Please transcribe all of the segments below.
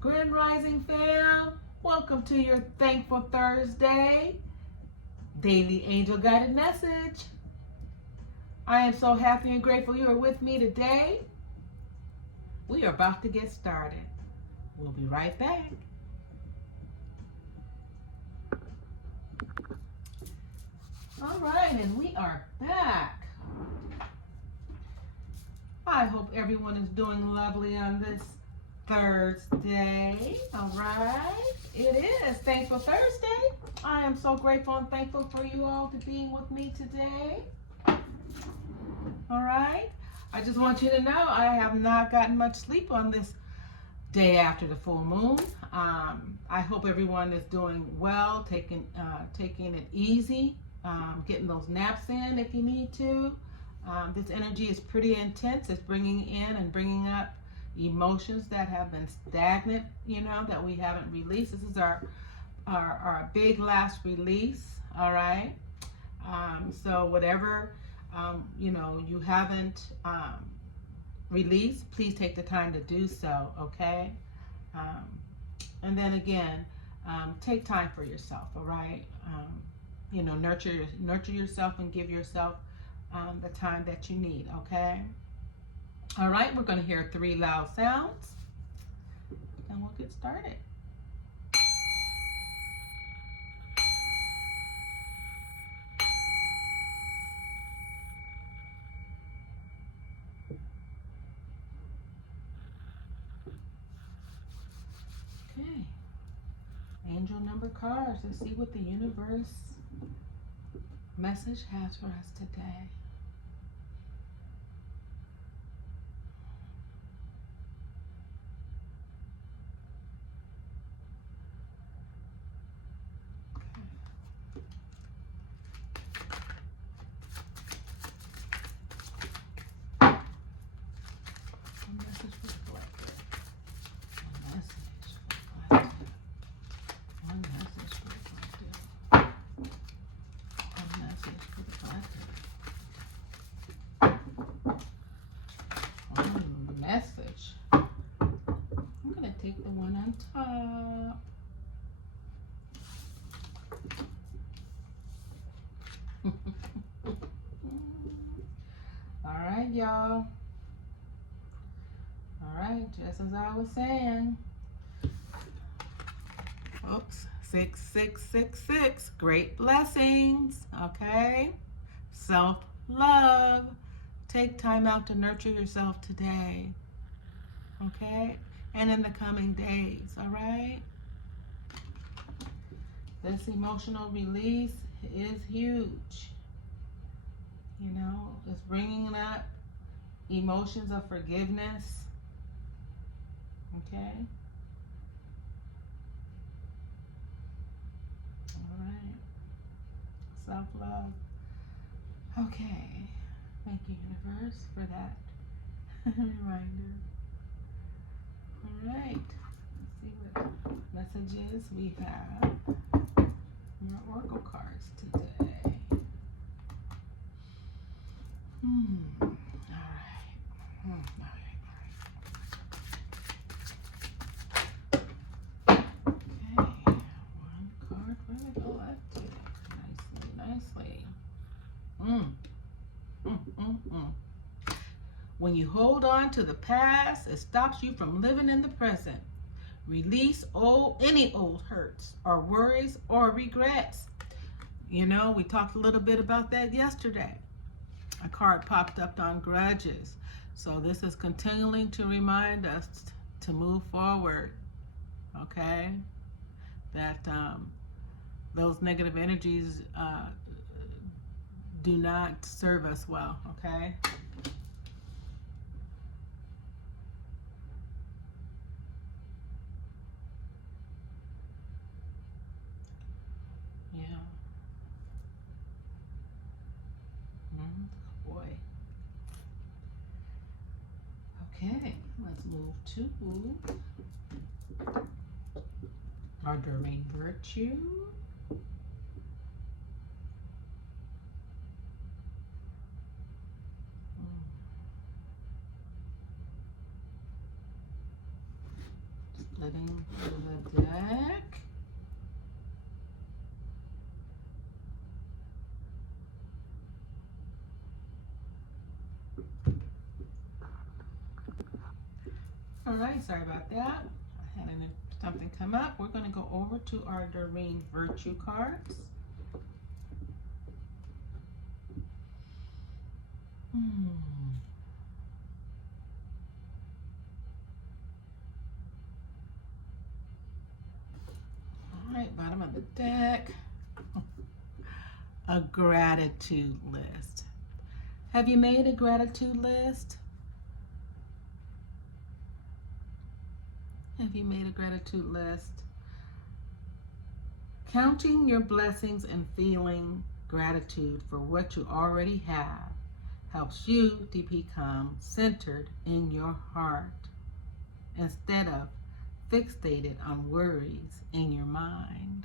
Grand Rising fam, welcome to your Thankful Thursday Daily Angel Guided Message. I am so happy and grateful you are with me today. We are about to get started. We'll be right back. All right, and we are back. I hope everyone is doing lovely on this Thursday. All right, it is Thankful Thursday. I am so grateful and thankful for you all to being with me today. All right, I just want you to know I have not gotten much sleep on this day after the full moon. I hope everyone is doing well, taking it easy, getting those naps in if you need to. This energy is pretty intense. It's bringing in and bringing up emotions that have been stagnant, that we haven't released. This is our big last release, all right? So whatever, you haven't released, please take the time to do so, okay? And then again, take time for yourself, all right? Nurture yourself and give yourself the time that you need, okay? All right, we're going to hear 3 loud sounds, and we'll get started. Okay, angel number cards. Let's see what the universe message has for us today. Message. I'm going to take the one on top. All right, y'all. All right, just as I was saying. Oops, 6666. Great blessings. Okay. Self-love. Take time out to nurture yourself today. Okay? And in the coming days. All right? This emotional release is huge. It's bringing up emotions of forgiveness. Okay? All right. Self-love. Okay. Thank you, universe, for that reminder. All right. Let's see what messages we have from our oracle cards today. All right. Okay. One card for the collective. Nicely. When you hold on to the past, it stops you from living in the present. Release any old hurts or worries or regrets. We talked a little bit about that yesterday. A card popped up on grudges. So this is continuing to remind us to move forward, okay? That those negative energies do not serve us well, okay? Yeah. Boy. Okay, let's move to our Durmain Virtue. Letting the deck. All right, sorry about that. I had something come up. We're going to go over to our Doreen Virtue cards. All right, bottom of the deck. A gratitude list. Have you made a gratitude list? Have you made a gratitude list? Counting your blessings and feeling gratitude for what you already have helps you to become centered in your heart instead of fixated on worries in your mind.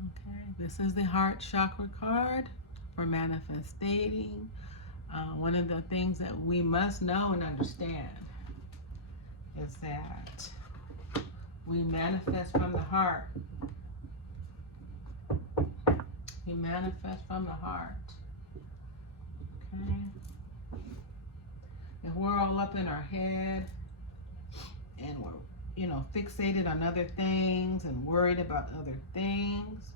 Okay, this is the heart chakra card for manifesting. One of the things that we must know and understand is that we manifest from the heart. We manifest from the heart. Okay? If we're all up in our head and we're, fixated on other things and worried about other things,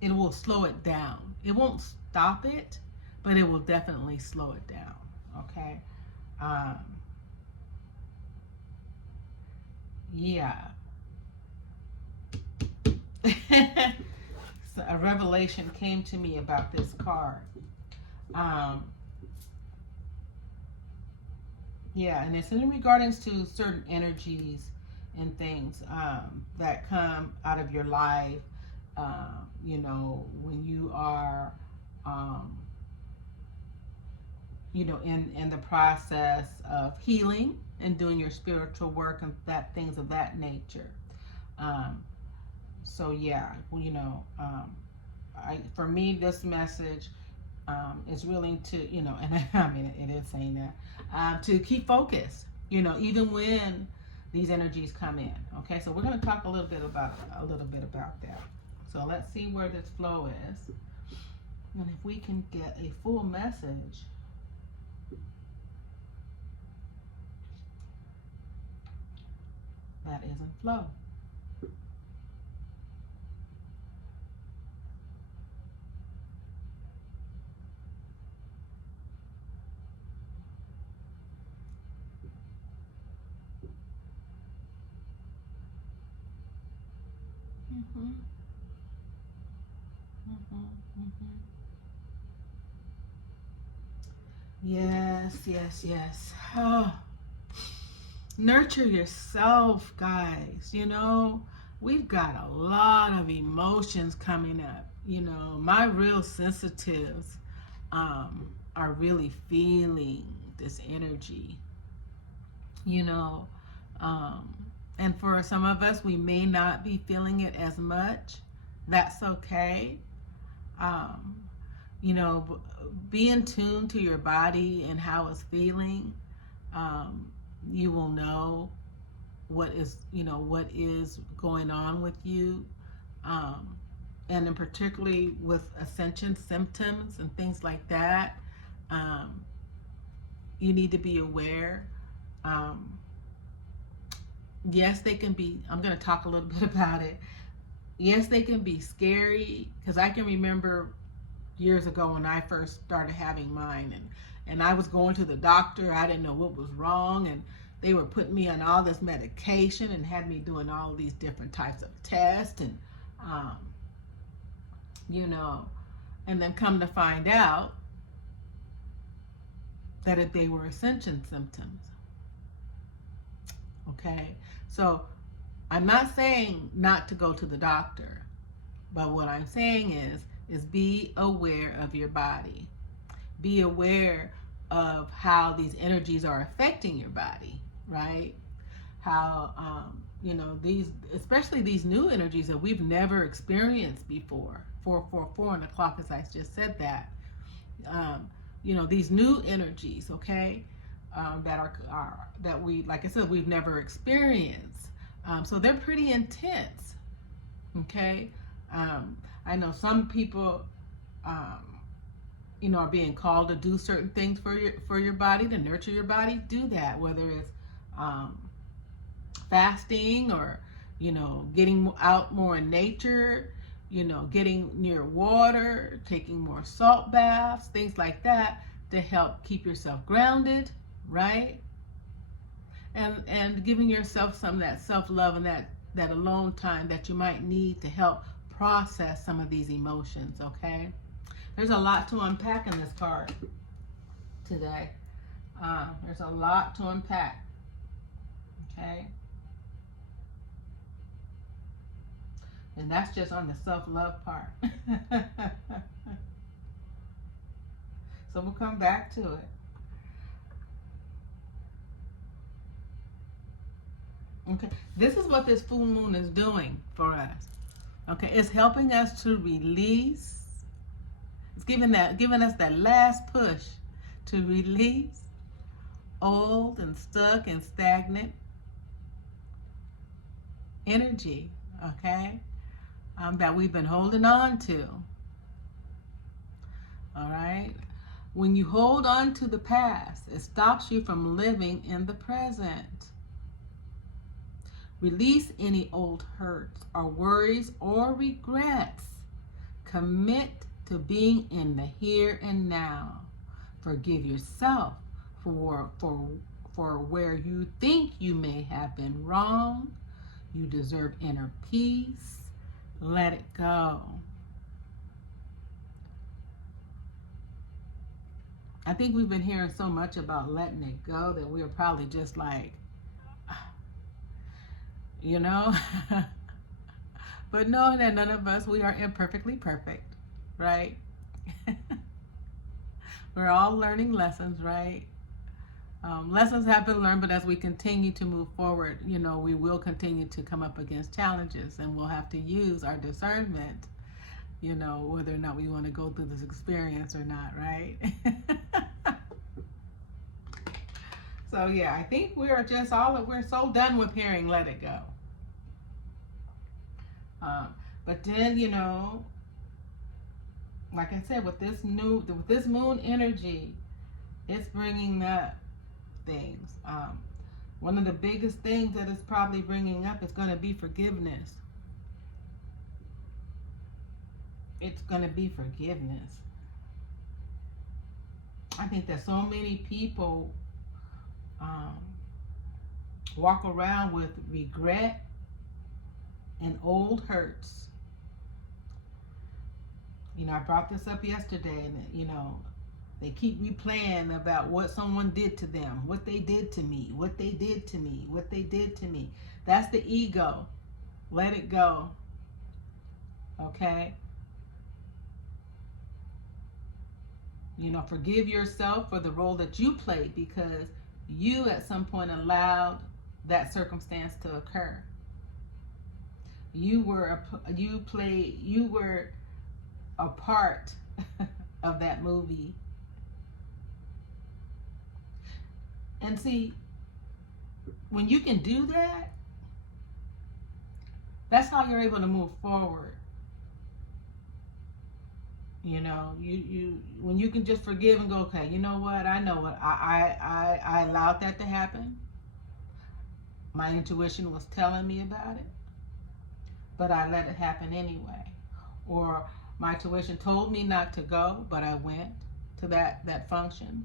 it will slow it down. It won't stop it, but it will definitely slow it down. Okay. Yeah. So a revelation came to me about this card. Yeah, and it's in regards to certain energies and things that come out of your life. When you are, in the process of healing and doing your spiritual work and things of that nature. So yeah, for me, this message is really to, and I mean, it is saying that, to keep focused, even when these energies come in. Okay, so we're going to talk a little bit about that. So let's see where this flow is, and if we can get a full message. That isn't flow. Yes. Oh, nurture yourself, guys. We've got a lot of emotions coming up. My real sensitives are really feeling this energy. And for some of us, we may not be feeling it as much. That's okay. Be in tune to your body and how it's feeling. You will know what is going on with you. And in particularly with ascension symptoms and things like that, you need to be aware. Yes, they can be, I'm going to talk a little bit about it. Yes, they can be scary, because I can remember years ago when I first started having mine, and I was going to the doctor. I didn't know what was wrong, and they were putting me on all this medication and had me doing all these different types of tests, and and then come to find out that they were ascension symptoms. Okay, so I'm not saying not to go to the doctor, but what I'm saying is be aware of your body. Be aware of how these energies are affecting your body, right? How, these, especially these new energies that we've never experienced before. 444 on the clock, as I just said that. You know, these new energies, okay, that are that we, like I said, we've never experienced. So they're pretty intense, okay. I know some people, you know, are being called to do certain things for your body, to nurture your body. Do that, whether it's fasting, or, you know, getting out more in nature, you know, getting near water, taking more salt baths, things like that, to help keep yourself grounded, right? And giving yourself some of that self-love and that alone time that you might need to help process some of these emotions, okay? There's a lot to unpack in this card today. There's a lot to unpack, okay? And that's just on the self-love part. So we'll come back to it. Okay, this is what this full moon is doing for us. Okay, it's helping us to release. It's giving us that last push to release old and stuck and stagnant energy, okay, that we've been holding on to. All right. When you hold on to the past, it stops you from living in the present. Release any old hurts or worries or regrets. Commit to being in the here and now. Forgive yourself for where you think you may have been wrong. You deserve inner peace. Let it go. I think we've been hearing so much about letting it go that we're probably just like, you know. But know that none of us, we are imperfectly perfect, right? We're all learning lessons, right? Lessons have been learned, but as we continue to move forward, you know, we will continue to come up against challenges, and we'll have to use our discernment, you know, whether or not we want to go through this experience or not, right? So yeah, I think we're so done with hearing "let it go." But then, you know, like I said, with this moon energy, it's bringing up things. One of the biggest things that it's probably bringing up is going to be forgiveness. It's going to be forgiveness. I think that so many people walk around with regret and old hurts. You know, I brought this up yesterday, and you know, they keep replaying about what someone did to them, what they did to me, what they did to me, what they did to me. That's the ego. Let it go. Okay? You know, forgive yourself for the role that you played, because you at some point allowed that circumstance to occur. You were a part of that movie. And see, when you can do that, that's how you're able to move forward. You know, you when you can just forgive and go, okay, you know what? I know what I allowed that to happen. My intuition was telling me about it, but I let it happen anyway. Or my intuition told me not to go, but I went to that function.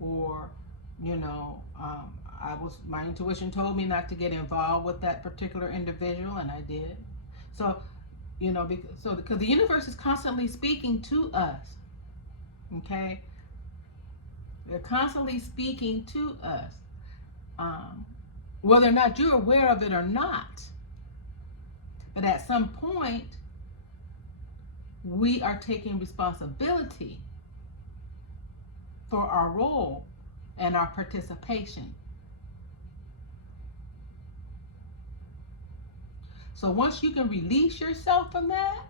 Or, you know, my intuition told me not to get involved with that particular individual, and I did. So, you know, because the universe is constantly speaking to us. Okay, they're constantly speaking to us, whether or not you're aware of it or not. But at some point, we are taking responsibility for our role and our participation. So once you can release yourself from that,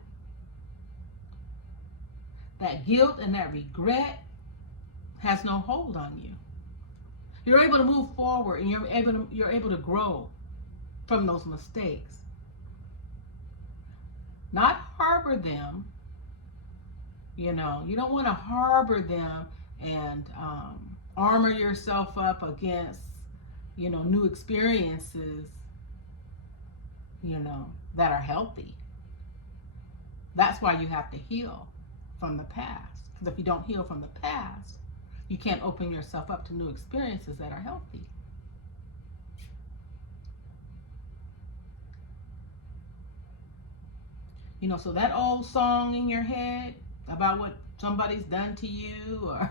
that guilt and that regret has no hold on you. You're able to move forward, and you're able to grow from those mistakes. Not harbor them. You don't want to harbor them and armor yourself up against, new experiences, that are healthy. That's why you have to heal from the past. Because if you don't heal from the past, you can't open yourself up to new experiences that are healthy. So that old song in your head about what somebody's done to you, or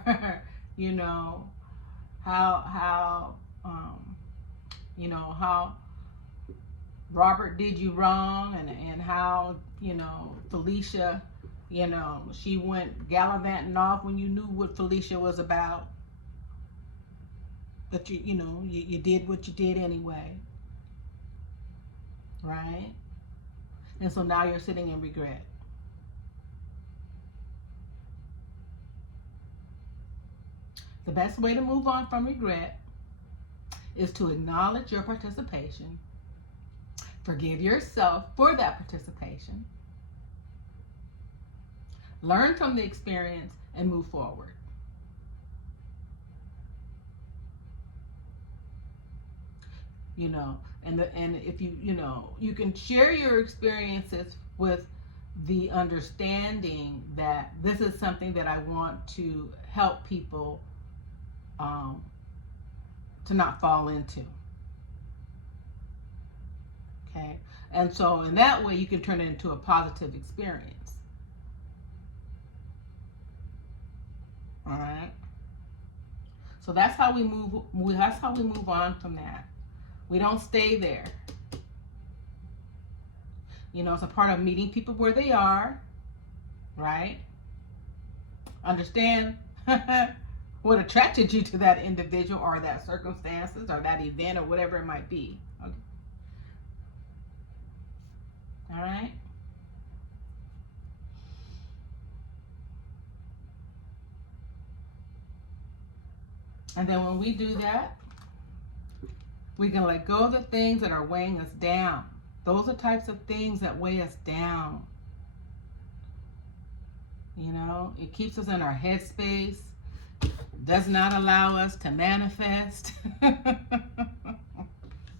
how how Robert did you wrong, and how Felicia, she went gallivanting off when you knew what Felicia was about, but you did what you did anyway, right? And so now you're sitting in regret. The best way to move on from regret is to acknowledge your participation, forgive yourself for that participation, learn from the experience, and move forward. And if you can share your experiences with the understanding that this is something that I want to help people to not fall into. Okay? And so in that way, you can turn it into a positive experience. All right? So that's how we move on from that. We don't stay there. It's a part of meeting people where they are, right? Understand what attracted you to that individual, or that circumstances, or that event, or whatever it might be. Okay. All right? And then when we do that, we can let go of the things that are weighing us down. Those are types of things that weigh us down. It keeps us in our headspace, does not allow us to manifest,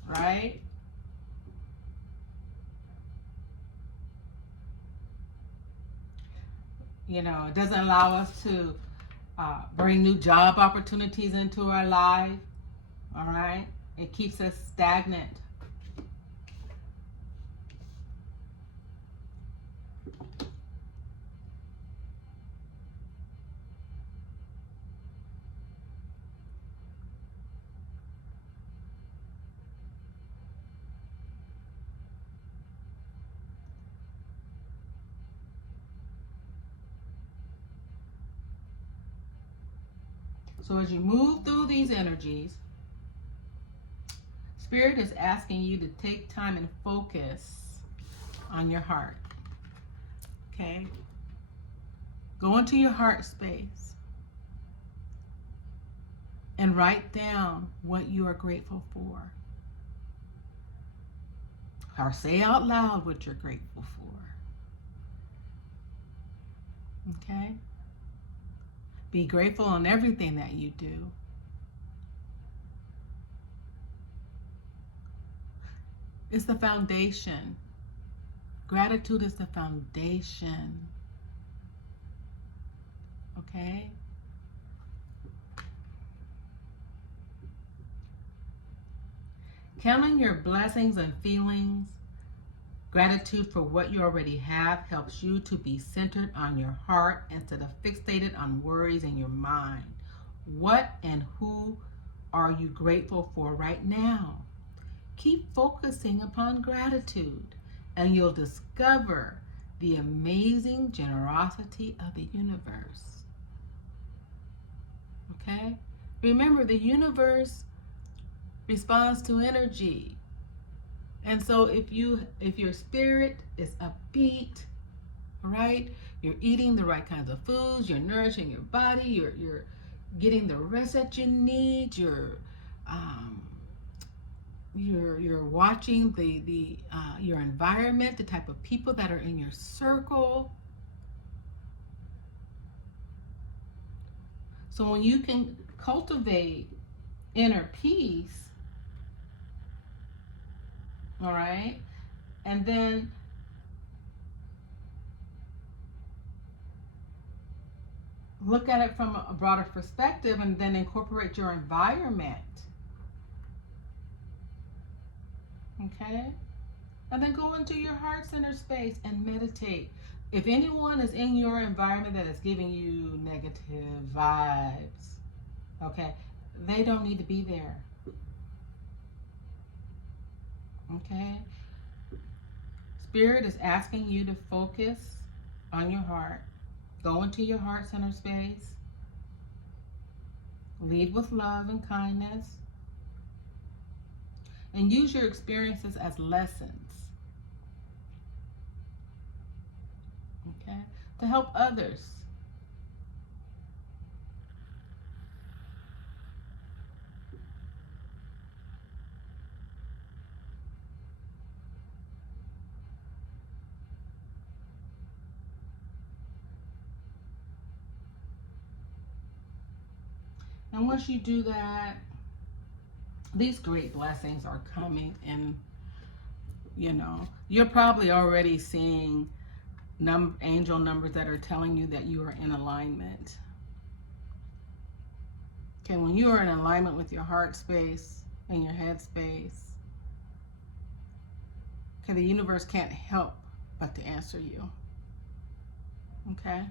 right? It doesn't allow us to bring new job opportunities into our life, all right? It keeps us stagnant. So as you move through these energies, Spirit is asking you to take time and focus on your heart. Okay? Go into your heart space and write down what you are grateful for. Or say out loud what you're grateful for. Okay? Be grateful on everything that you do. It's the foundation. Gratitude is the foundation. Okay? Counting your blessings and feelings, gratitude for what you already have, helps you to be centered on your heart instead of fixated on worries in your mind. What and who are you grateful for right now? Keep focusing upon gratitude, and you'll discover the amazing generosity of the universe. Okay? Remember, the universe responds to energy. And so if your spirit is upbeat, right, you're eating the right kinds of foods, you're nourishing your body, you're getting the rest that you need, um, you're watching the your environment, the type of people that are in your circle. So when you can cultivate inner peace, all right, and then look at it from a broader perspective and then incorporate your environment, okay, and then go into your heart center space and meditate. If anyone is in your environment that is giving you negative vibes, okay, they don't need to be there, okay. Spirit is asking you to focus on your heart. Go into your heart center space. Lead with love and kindness. And use your experiences as lessons, okay, to help others. And once you do that, these great blessings are coming, and you're probably already seeing angel numbers that are telling you that you are in alignment. Okay, when you are in alignment with your heart space and your head space, okay, the universe can't help but to answer you. Okay?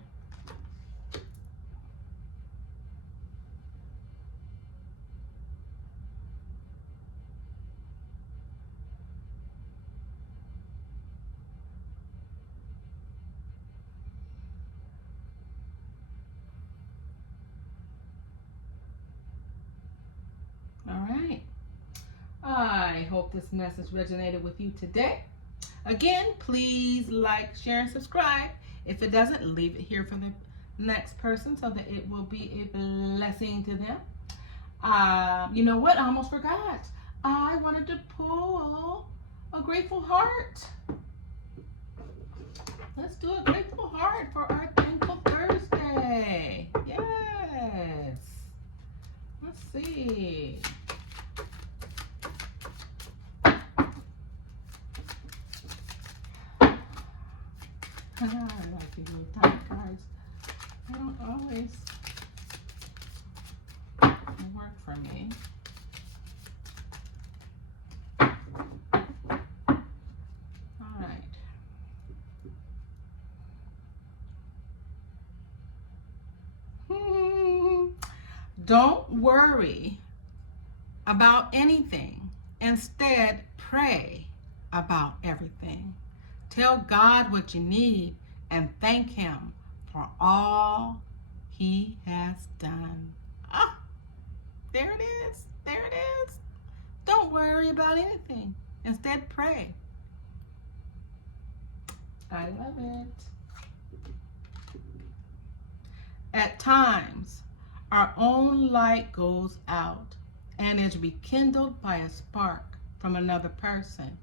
All right. I hope this message resonated with you today. Again, please like, share, and subscribe. If it doesn't, leave it here for the next person so that it will be a blessing to them. You know what? I almost forgot. I wanted to pull a grateful heart. Let's do a grateful heart for our Thankful Thursday. Yes. Let's see. I like these little tiny cards. They don't always work for me. All right. Don't worry about anything. Instead, pray about everything. Tell God what you need and thank Him for all He has done. Ah, there it is. There it is. Don't worry about anything. Instead, pray. I love it. At times, our own light goes out and is rekindled by a spark from another person.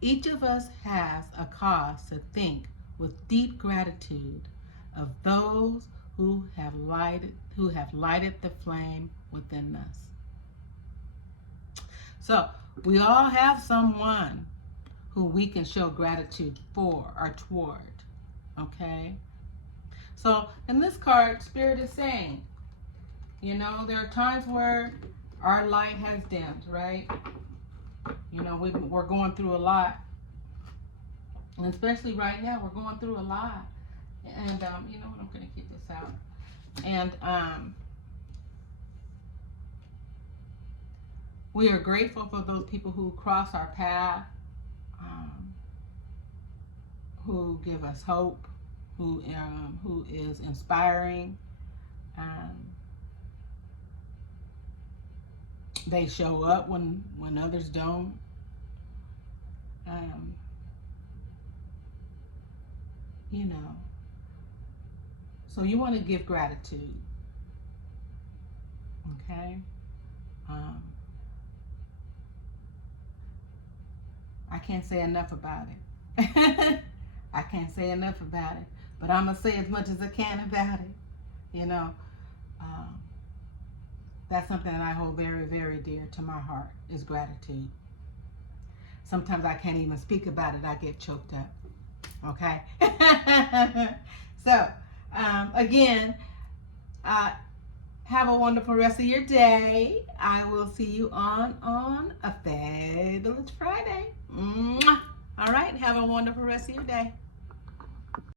Each of us has a cause to think with deep gratitude of those who have lighted the flame within us. So we all have someone who we can show gratitude for or toward. Okay? So in this card, Spirit is saying, there are times where our light has dimmed, right? We're going through a lot. And especially right now, we're going through a lot. And, you know what, I'm going to keep this out. And we are grateful for those people who cross our path, who give us hope, who is inspiring. They show up when others don't. You know, So you want to give gratitude. Okay? I can't say enough about it. I can't say enough about it. But I'm going to say as much as I can about it. You know, that's something that I hold very, very dear to my heart, is gratitude. Sometimes I can't even speak about it. I get choked up. Okay? So, again, have a wonderful rest of your day. I will see you on a fabulous Friday. Mwah. All right, have a wonderful rest of your day.